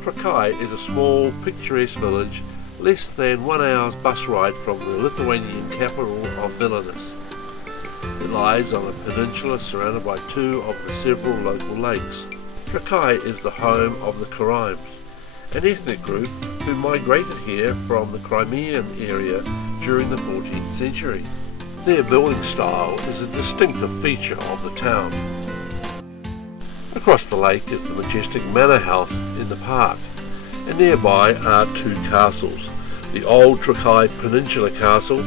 Trakai is a small, picturesque village less than 1 hour's bus ride from the Lithuanian capital of Vilnius. It lies on a peninsula surrounded by two of the several local lakes. Trakai is the home of the Karims, an ethnic group who migrated here from the Crimean area during the 14th century. Their building style is a distinctive feature of the town. Across the lake is the majestic manor house in the park, and nearby are two castles, the old Trakai Peninsula Castle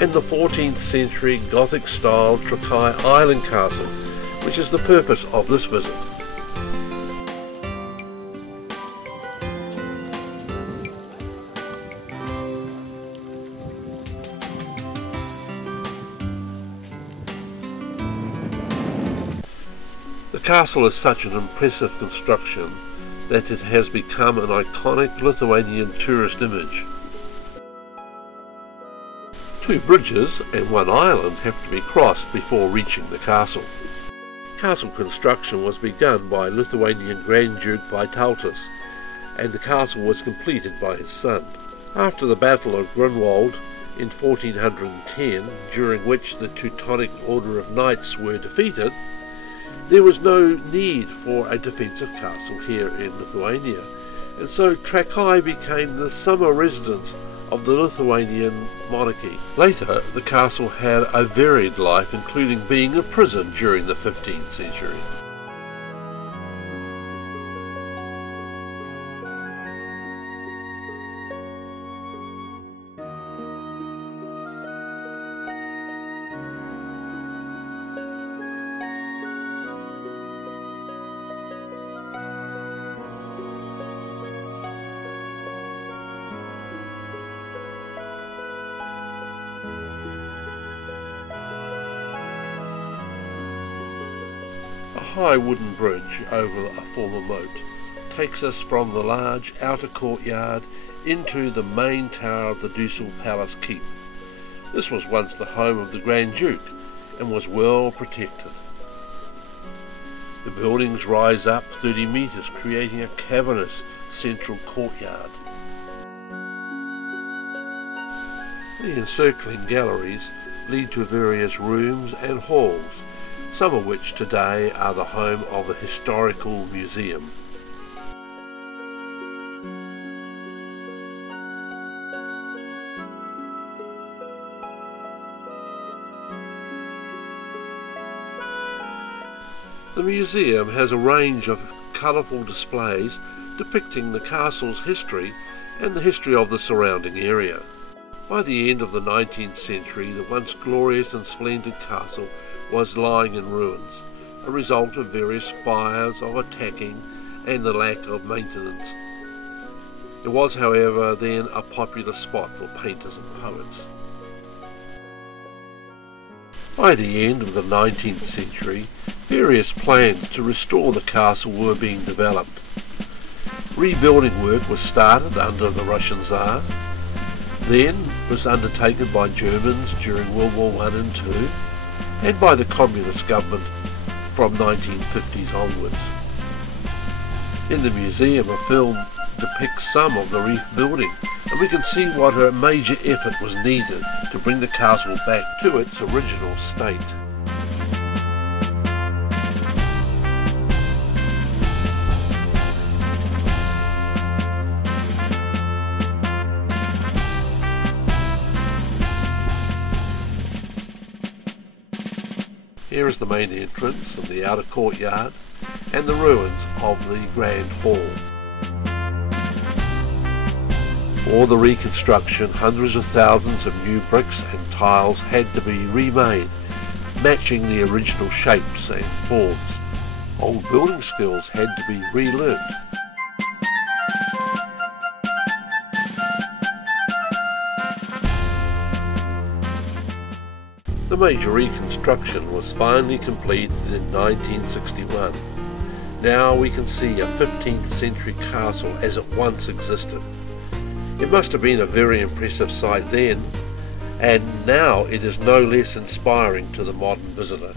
and the 14th century Gothic style Trakai Island Castle, which is the purpose of this visit. The castle is such an impressive construction that it has become an iconic Lithuanian tourist image. Two bridges and one island have to be crossed before reaching the castle. Castle construction was begun by Lithuanian Grand Duke Vytautas, and the castle was completed by his son. After the Battle of Grunwald in 1410, during which the Teutonic Order of Knights were defeated, there was no need for a defensive castle here in Lithuania, and so Trakai became the summer residence of the Lithuanian monarchy. Later, the castle had a varied life, including being a prison during the 15th century. A high wooden bridge over a former moat takes us from the large outer courtyard into the main tower of the Ducal Palace Keep. This was once the home of the Grand Duke and was well protected. The buildings rise up 30 metres, creating a cavernous central courtyard. The encircling galleries lead to various rooms and halls, some of which today are the home of the Historical Museum. The museum has a range of colourful displays depicting the castle's history and the history of the surrounding area. By the end of the 19th century, the once glorious and splendid castle was lying in ruins, a result of various fires, of attacking, and the lack of maintenance. It was, however, then a popular spot for painters and poets. By the end of the 19th century, various plans to restore the castle were being developed. Rebuilding work was started under the Russian Tsar, then was undertaken by Germans during World War I and II, and by the Communist government from 1950s onwards. In the museum, a film depicts some of the rebuilding, and we can see what a major effort was needed to bring the castle back to its original state. Here is the main entrance and the outer courtyard and the ruins of the Grand Hall. For the reconstruction, hundreds of thousands of new bricks and tiles had to be remade, matching the original shapes and forms. Old building skills had to be relearnt. The major reconstruction was finally completed in 1961. Now we can see a 15th century castle as it once existed. It must have been a very impressive sight then, and now it is no less inspiring to the modern visitor.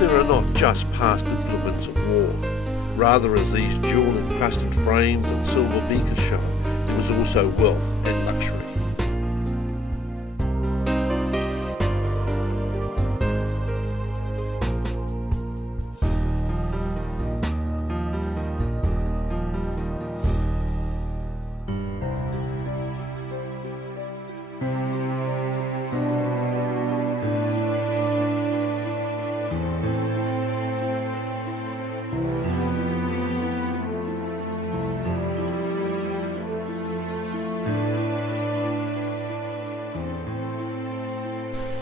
there are not just past implements of war. Rather, as these jewel-encrusted frames and silver beakers show, there was also wealth and luxury.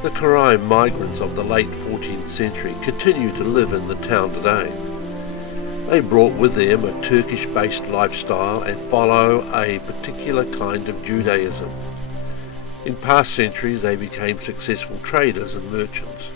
The Trakai migrants of the late 14th century continue to live in the town today. They brought with them a Turkish-based lifestyle and follow a particular kind of Judaism. In past centuries they became successful traders and merchants.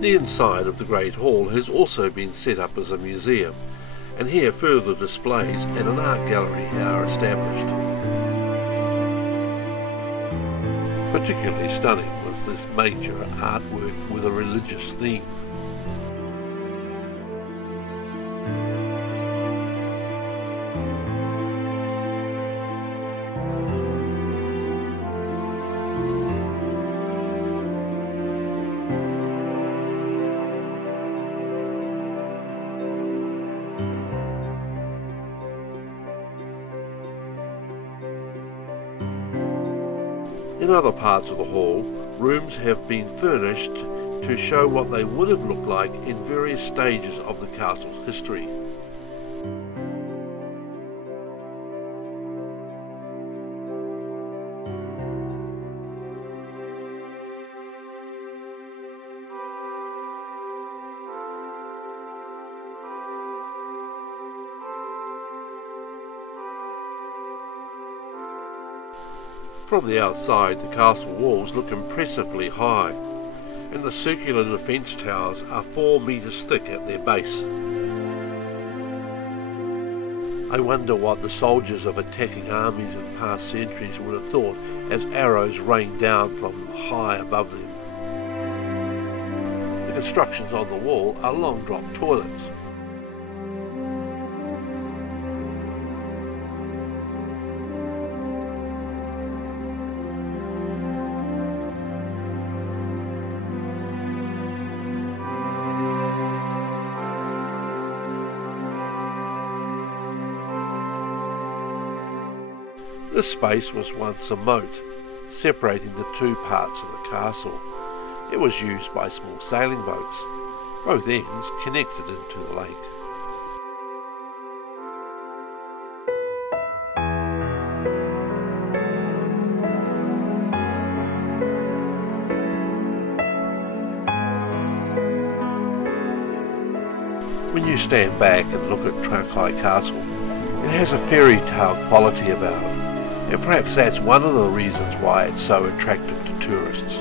The inside of the Great Hall has also been set up as a museum, and here further displays and an art gallery are established. Particularly stunning was this major artwork with a religious theme. In other parts of the hall, rooms have been furnished to show what they would have looked like in various stages of the castle's history. From the outside, the castle walls look impressively high, and the circular defence towers are 4 metres thick at their base. I wonder what the soldiers of attacking armies in past centuries would have thought as arrows rained down from high above them. The constructions on the wall are long drop toilets. This space was once a moat, separating the two parts of the castle. It was used by small sailing boats, both ends connected into the lake. When you stand back and look at Trakai Castle, it has a fairy tale quality about it. And perhaps that's one of the reasons why it's so attractive to tourists.